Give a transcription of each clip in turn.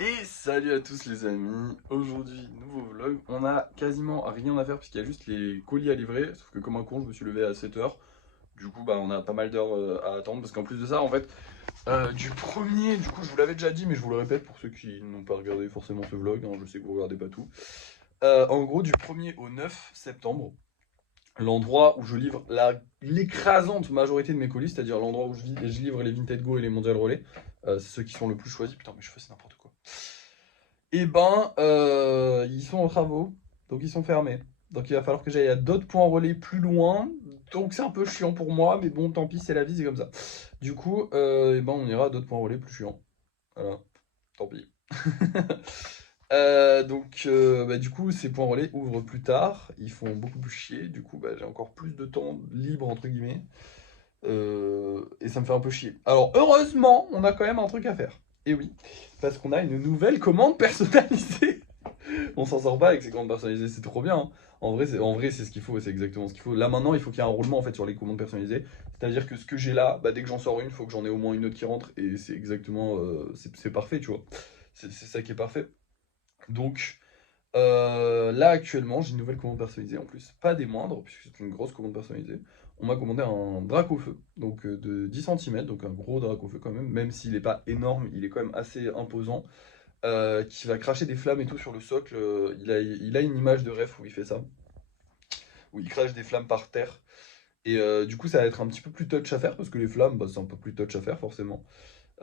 Et salut à tous les amis, aujourd'hui nouveau vlog, on a quasiment rien à faire puisqu'il y a juste les colis à livrer, sauf que comme un con je me suis levé à 7h, du coup bah on a pas mal d'heures à attendre parce qu'en plus de ça en fait, du premier, du coup je vous l'avais déjà dit mais je vous le répète pour ceux qui n'ont pas regardé forcément ce vlog, hein, je sais que vous regardez pas tout, en gros du 1er au 9 septembre, l'endroit où je livre l'écrasante majorité de mes colis, c'est-à-dire l'endroit où je livre les Vinted Go et les Mondial Relay, c'est ceux qui sont le plus choisis, putain mes cheveux c'est n'importe quoi. Et ben, ils sont en travaux, donc ils sont fermés. Donc il va falloir que j'aille à d'autres points relais plus loin. Donc c'est un peu chiant pour moi, mais bon, tant pis, c'est la vie, c'est comme ça. Du coup, et ben, on ira à d'autres points relais plus chiants. Voilà, tant pis. Bah, du coup, ces points relais ouvrent plus tard. Ils font beaucoup plus chier. Du coup, bah, j'ai encore plus de temps libre, entre guillemets. Et ça me fait un peu chier. Alors, heureusement, on a quand même un truc à faire. Et oui, parce qu'on a une nouvelle commande personnalisée. On s'en sort pas avec ces commandes personnalisées, c'est trop bien, hein. En vrai, c'est ce qu'il faut, c'est exactement ce qu'il faut. Là maintenant, il faut qu'il y ait un roulement en fait sur les commandes personnalisées. C'est-à-dire que ce que j'ai là, bah, dès que j'en sors une, il faut que j'en ai au moins une autre qui rentre. Et c'est exactement, c'est parfait, tu vois. C'est ça qui est parfait. Donc là actuellement, j'ai une nouvelle commande personnalisée en plus, pas des moindres, puisque c'est une grosse commande personnalisée. On m'a commandé un drac au feu, donc de 10 centimètres, donc un gros drac au feu quand même s'il n'est pas énorme, il est quand même assez imposant, qui va cracher des flammes et tout sur le socle. Il a une image de ref où il fait ça, où il crache des flammes par terre. Et du coup, ça va être un petit peu plus touch à faire, parce que les flammes, bah, c'est un peu plus touch à faire forcément.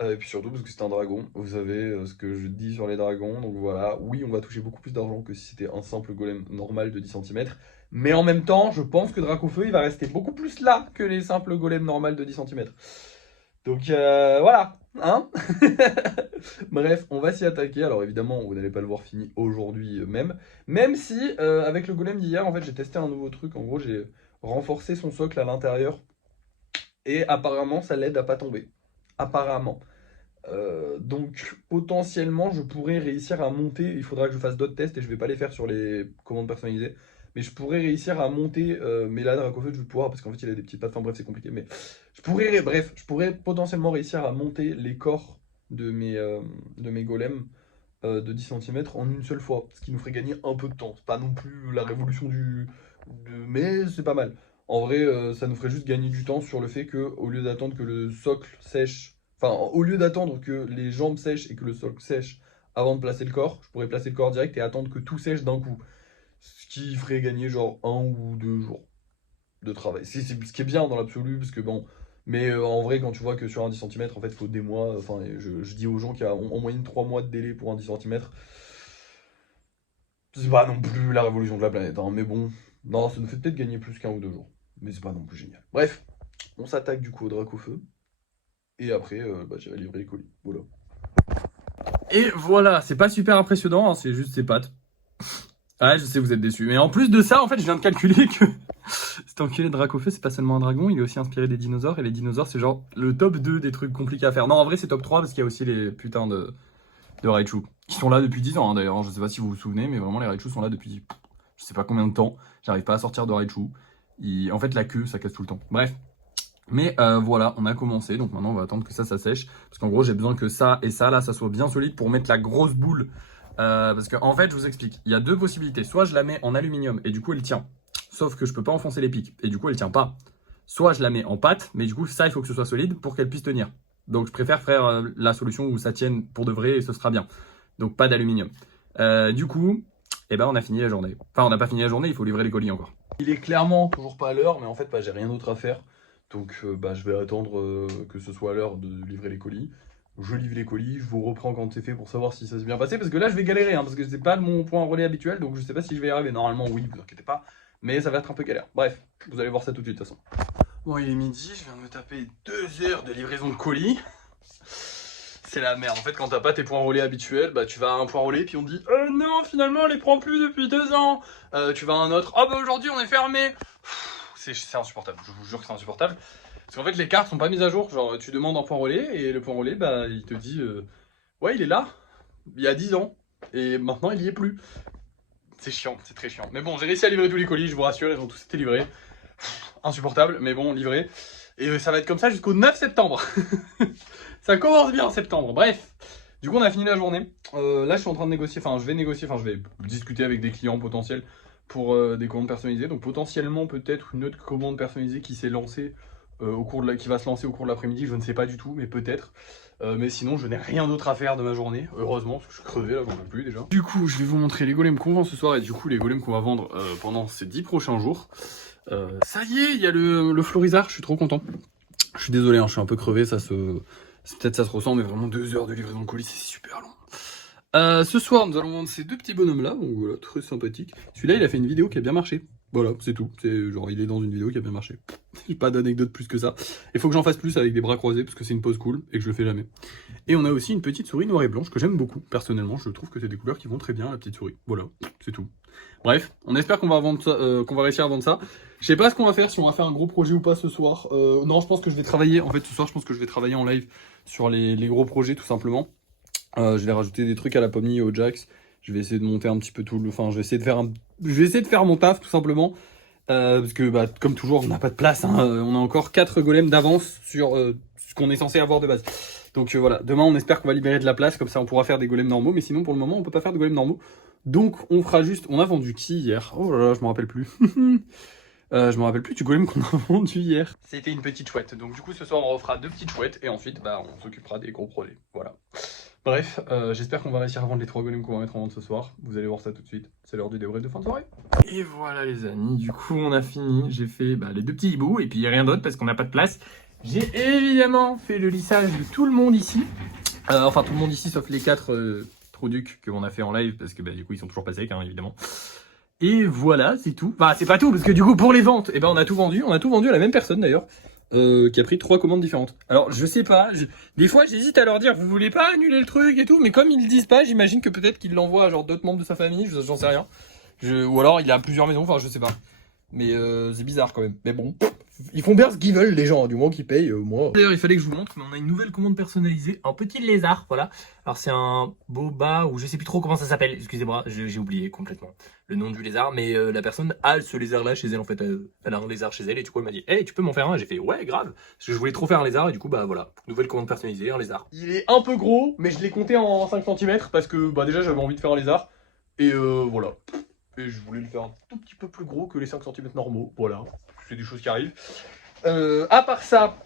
Et puis surtout parce que c'est un dragon, vous savez ce que je dis sur les dragons, donc voilà, oui on va toucher beaucoup plus d'argent que si c'était un simple golem normal de 10 centimètres, mais en même temps je pense que Dracofeu il va rester beaucoup plus là que les simples golems normales de 10 centimètres. Donc voilà, hein. Bref, on va s'y attaquer, alors évidemment vous n'allez pas le voir fini aujourd'hui même si avec le golem d'hier en fait j'ai testé un nouveau truc, en gros j'ai renforcé son socle à l'intérieur, et apparemment ça l'aide à pas tomber, apparemment. Donc potentiellement je pourrais réussir à monter, il faudra que je fasse d'autres tests et je vais pas les faire sur les commandes personnalisées, mais je pourrais réussir à monter, mais là Dracofeu je vais pouvoir parce qu'en fait il a des petites pattes, enfin bref c'est compliqué, mais je pourrais potentiellement réussir à monter les corps de mes golems de 10 centimètres en une seule fois, ce qui nous ferait gagner un peu de temps, c'est pas non plus la révolution mais c'est pas mal. En vrai, ça nous ferait juste gagner du temps sur le fait que, au lieu d'attendre que le socle sèche, enfin, au lieu d'attendre que les jambes sèchent et que le socle sèche avant de placer le corps, je pourrais placer le corps direct et attendre que tout sèche d'un coup. Ce qui ferait gagner genre 1 ou 2 jours de travail. Ce qui est bien dans l'absolu, parce que bon. Mais en vrai, quand tu vois que sur un 10 centimètres en fait, il faut des mois. Enfin, je dis aux gens qu'il y a en moyenne 3 mois de délai pour un 10 centimètres. C'est pas non plus la révolution de la planète, hein, mais bon. Non, ça nous fait peut-être gagner plus qu'1 ou 2 jours. Mais c'est pas non plus génial. Bref, on s'attaque du coup au drac au feu. Et après, bah, j'irai livrer les colis. Voilà. Et voilà, c'est pas super impressionnant, hein, c'est juste ses pattes. Ouais, je sais, vous êtes déçus. Mais en plus de ça, en fait, je viens de calculer que cet enculé de Dracofeu, c'est pas seulement un dragon, il est aussi inspiré des dinosaures. Et les dinosaures, c'est genre le top 2 des trucs compliqués à faire. Non, en vrai, c'est top 3 parce qu'il y a aussi les putains de Raichu. Qui sont là depuis 10 ans, hein, d'ailleurs. Je sais pas si vous vous souvenez, mais vraiment, les Raichu sont là depuis je sais pas combien de temps. J'arrive pas à sortir de Raichu. En fait, la queue, ça casse tout le temps. Bref. Mais voilà, on a commencé. Donc maintenant, on va attendre que ça sèche. Parce qu'en gros, j'ai besoin que ça et ça, là, ça soit bien solide pour mettre la grosse boule. Parce qu'en fait, je vous explique. Il y a deux possibilités. Soit je la mets en aluminium et du coup, elle tient. Sauf que je peux pas enfoncer les pics. Et du coup, elle tient pas. Soit je la mets en pâte, mais du coup, ça, il faut que ce soit solide pour qu'elle puisse tenir. Donc, je préfère faire la solution où ça tienne pour de vrai et ce sera bien. Donc, pas d'aluminium. Du coup, eh ben, on a fini la journée. Enfin, on n'a pas fini la journée, il faut livrer les colis encore. Il est clairement toujours pas à l'heure, mais en fait, bah, j'ai rien d'autre à faire. Donc, bah, je vais attendre que ce soit à l'heure de livrer les colis. Je livre les colis, je vous reprends quand c'est fait pour savoir si ça s'est bien passé. Parce que là, je vais galérer, hein, parce que c'est pas mon point relais habituel. Donc, je sais pas si je vais y arriver. Normalement, oui, vous inquiétez pas. Mais ça va être un peu galère. Bref, vous allez voir ça tout de suite, de toute façon. Bon, il est midi, je viens de me taper 2 heures de livraison de colis. C'est la merde. En fait, quand t'as pas tes points relais habituels, bah tu vas à un point relais, puis on te dit non, finalement, on les prend plus depuis 2 ans. Tu vas à un autre, oh bah aujourd'hui, on est fermé. C'est insupportable, je vous jure que c'est insupportable. Parce qu'en fait, les cartes sont pas mises à jour. Genre, tu demandes un point relais, et le point relais, bah il te dit ouais, il est là, il y a 10 ans, et maintenant, il y est plus. C'est chiant, c'est très chiant. Mais bon, j'ai réussi à livrer tous les colis, je vous rassure, ils ont tous été livrés. Insupportable, mais bon, livré. Et ça va être comme ça jusqu'au 9 septembre. Ça commence bien en septembre, bref. Du coup, on a fini la journée. Là, je suis en train de négocier, enfin, je vais discuter avec des clients potentiels pour des commandes personnalisées. Donc, potentiellement, peut-être une autre commande personnalisée qui s'est lancée qui va se lancer au cours de l'après-midi. Je ne sais pas du tout, mais peut-être. Mais sinon, je n'ai rien d'autre à faire de ma journée. Heureusement, parce que je suis crevé là, j'en peux plus déjà. Du coup, je vais vous montrer les golems qu'on vend ce soir et du coup, les golems qu'on va vendre pendant ces 10 prochains jours. Ça y est, il y a le Florizard, je suis trop content. Je suis désolé, hein, je suis un peu crevé, peut-être ça se ressent, mais vraiment 2 heures de livraison de colis, c'est super long. Ce soir, nous allons vendre ces deux petits bonhommes là, donc voilà, très sympathique. Celui-là, il a fait une vidéo qui a bien marché. Voilà, c'est tout. C'est genre, il est dans une vidéo qui a bien marché. J'ai pas d'anecdote plus que ça. Il faut que j'en fasse plus avec des bras croisés parce que c'est une pose cool et que je le fais jamais. Et on a aussi une petite souris noire et blanche que j'aime beaucoup. Personnellement, je trouve que c'est des couleurs qui vont très bien à la petite souris. Voilà, c'est tout. Bref, on espère qu'on va vendre ça, qu'on va réussir à vendre ça. Je sais pas ce qu'on va faire, si on va faire un gros projet ou pas ce soir. Non, je pense que je vais travailler. En fait, ce soir, je pense que je vais travailler en live sur les gros projets tout simplement. Je vais rajouter des trucs à la Pomni et au Jax. Je vais essayer de monter un petit peu tout le. Enfin, je vais essayer de faire mon taf tout simplement. Parce que, bah, comme toujours, on n'a pas de place. Hein. On a encore 4 golems d'avance sur ce qu'on est censé avoir de base. Donc voilà, demain, on espère qu'on va libérer de la place. Comme ça, on pourra faire des golems normaux. Mais sinon, pour le moment, on peut pas faire de golems normaux. Donc, on fera juste. On a vendu qui hier? Oh là là, je me rappelle plus. Je me rappelle plus du golem qu'on a vendu hier. C'était une petite chouette. Donc, du coup, ce soir, on refera 2 petites chouettes. Et ensuite, bah, on s'occupera des gros projets. Voilà. Bref, j'espère qu'on va réussir à vendre les 3 golems qu'on va mettre en vente ce soir. Vous allez voir ça tout de suite. C'est l'heure du débrief de fin de soirée. Et voilà les amis, du coup on a fini. J'ai fait les 2 petits hiboux et puis rien d'autre parce qu'on n'a pas de place. J'ai évidemment fait le lissage de tout le monde ici. Enfin tout le monde ici sauf les 4 Trouducs qu'on a fait en live parce que du coup ils sont toujours pas secs hein, évidemment. Et voilà, c'est tout. Enfin c'est pas tout parce que du coup pour les ventes, on a tout vendu. On a tout vendu à la même personne d'ailleurs. Qui a pris 3 commandes différentes. Alors je sais pas, des fois j'hésite à leur dire vous voulez pas annuler le truc et tout, mais comme ils le disent pas, j'imagine que peut-être qu'ils l'envoient à genre d'autres membres de sa famille, j'en sais rien. Ou alors il a plusieurs maisons, enfin je sais pas. Mais c'est bizarre quand même. Mais bon, ils font bien ce qu'ils veulent les gens, du moins qu'ils payent, moi. D'ailleurs il fallait que je vous montre, mais on a une nouvelle commande personnalisée, un petit lézard, voilà. Alors c'est un boba, ou je sais plus trop comment ça s'appelle, excusez-moi, j'ai oublié complètement le nom du lézard, mais la personne a ce lézard là chez elle en fait, elle a un lézard chez elle et du coup elle m'a dit hey tu peux m'en faire un, j'ai fait ouais grave, parce que je voulais trop faire un lézard et du coup bah voilà, nouvelle commande personnalisée, un lézard. Il est un peu gros, mais je l'ai compté en 5 cm parce que bah déjà j'avais envie de faire un lézard, et voilà. Et je voulais le faire un tout petit peu plus gros que les 5 cm normaux, voilà, c'est des choses qui arrivent. À part ça,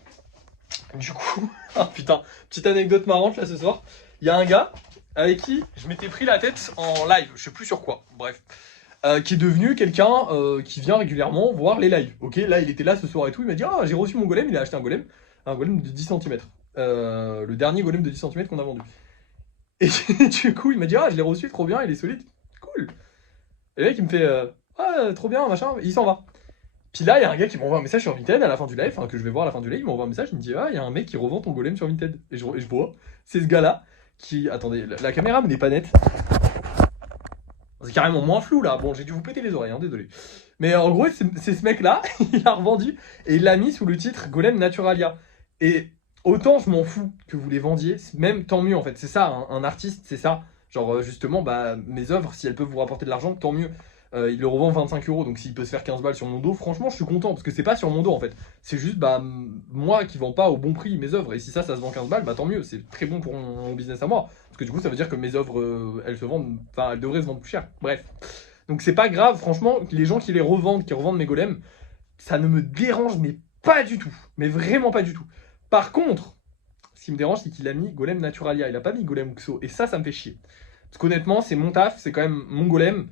du coup, ah putain, petite anecdote marrante là ce soir, il y a un gars avec qui je m'étais pris la tête en live, je sais plus sur quoi, bref. Qui est devenu quelqu'un qui vient régulièrement voir les lives. Ok, là il était là ce soir et tout, il m'a dit ah j'ai reçu mon golem, il a acheté un golem de 10 cm. Le dernier golem de 10 cm qu'on a vendu. Et du coup il m'a dit ah je l'ai reçu, trop bien, il est solide, cool. Et le mec il me fait ah trop bien machin, il s'en va. Puis là il y a un gars qui m'envoie un message sur Vinted à la fin du live, enfin que je vais voir à la fin du live, il m'envoie un message, il me dit ah il y a un mec qui revend ton golem sur Vinted. Et je vois, c'est ce gars là qui, attendez, la caméra n'est pas nette. C'est carrément moins flou là. Bon, j'ai dû vous péter les oreilles, hein, désolé. Mais en gros, c'est ce mec-là, il a revendu et il l'a mis sous le titre Golem Naturalia. Et autant je m'en fous que vous les vendiez, même tant mieux en fait. C'est ça, un artiste, c'est ça. Genre justement, bah, mes œuvres, si elles peuvent vous rapporter de l'argent, tant mieux. Il le revend 25 €, donc s'il peut se faire 15 balles sur mon dos, franchement, je suis content parce que c'est pas sur mon dos en fait. C'est juste bah, moi qui vends pas au bon prix mes œuvres. Et si ça se vend 15 balles, bah tant mieux. C'est très bon pour mon business à moi. Parce que du coup, ça veut dire que mes œuvres, elles se vendent, enfin, elles devraient se vendre plus cher. Bref. Donc c'est pas grave, franchement, les gens qui les revendent, qui revendent mes golems, ça ne me dérange, mais pas du tout. Mais vraiment pas du tout. Par contre, ce qui me dérange, c'est qu'il a mis Golem Naturalia. Il a pas mis Golem Xo. Et ça me fait chier. Parce qu'honnêtement, c'est mon taf, c'est quand même mon golem.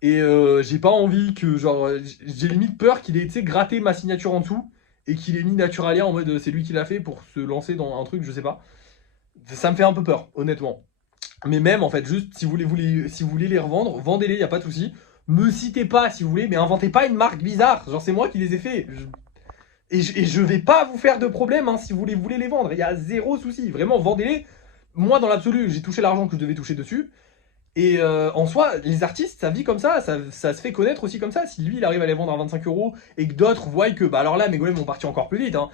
Et j'ai pas envie que, genre, j'ai limite peur qu'il ait, tu sais, gratté ma signature en dessous et qu'il ait mis Naturalia en mode c'est lui qui l'a fait pour se lancer dans un truc, je sais pas. Ça me fait un peu peur, honnêtement. Mais même, en fait, juste, si vous voulez les revendre, vendez-les, y a pas de souci. Me citez pas si vous voulez, mais inventez pas une marque bizarre. Genre, c'est moi qui les ai fait. Et je vais pas vous faire de problème hein, si vous voulez les vendre. Il y a zéro souci. Vraiment, vendez-les. Moi, dans l'absolu, j'ai touché l'argent que je devais toucher dessus. Et en soi, les artistes, ça vit comme ça se fait connaître aussi comme ça. Si lui, il arrive à les vendre à 25 € et que d'autres voient que, bah alors là, mes golems vont partir encore plus vite. Hein.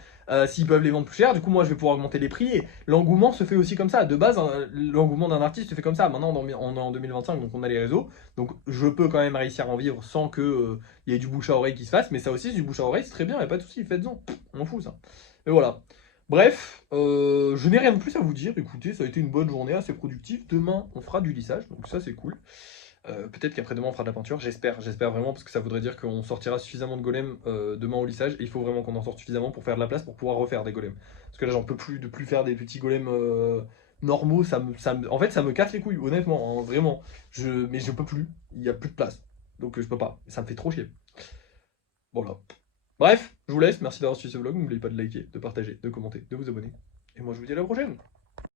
S'ils peuvent les vendre plus cher, du coup, moi, je vais pouvoir augmenter les prix. Et l'engouement se fait aussi comme ça. De base, l'engouement d'un artiste se fait comme ça. Maintenant, on est en 2025, donc on a les réseaux. Donc, je peux quand même réussir à en vivre sans que y ait du bouche à oreille qui se fasse. Mais ça aussi, c'est du bouche à oreille, c'est très bien, y a pas de souci, faites-en. On m'en fout, ça. Mais voilà. Bref, je n'ai rien de plus à vous dire. Écoutez, ça a été une bonne journée, assez productive. Demain, on fera du lissage, donc ça c'est cool. Peut-être qu'après-demain on fera de la peinture, j'espère vraiment, parce que ça voudrait dire qu'on sortira suffisamment de golems demain au lissage, et il faut vraiment qu'on en sorte suffisamment pour faire de la place pour pouvoir refaire des golems. Parce que là j'en peux plus de plus faire des petits golems normaux, en fait ça me casse les couilles, honnêtement, hein, vraiment. Mais je peux plus, il n'y a plus de place. Donc je peux pas, ça me fait trop chier. Voilà. Bref, je vous laisse, merci d'avoir suivi ce vlog, n'oubliez pas de liker, de partager, de commenter, de vous abonner. Et moi je vous dis à la prochaine.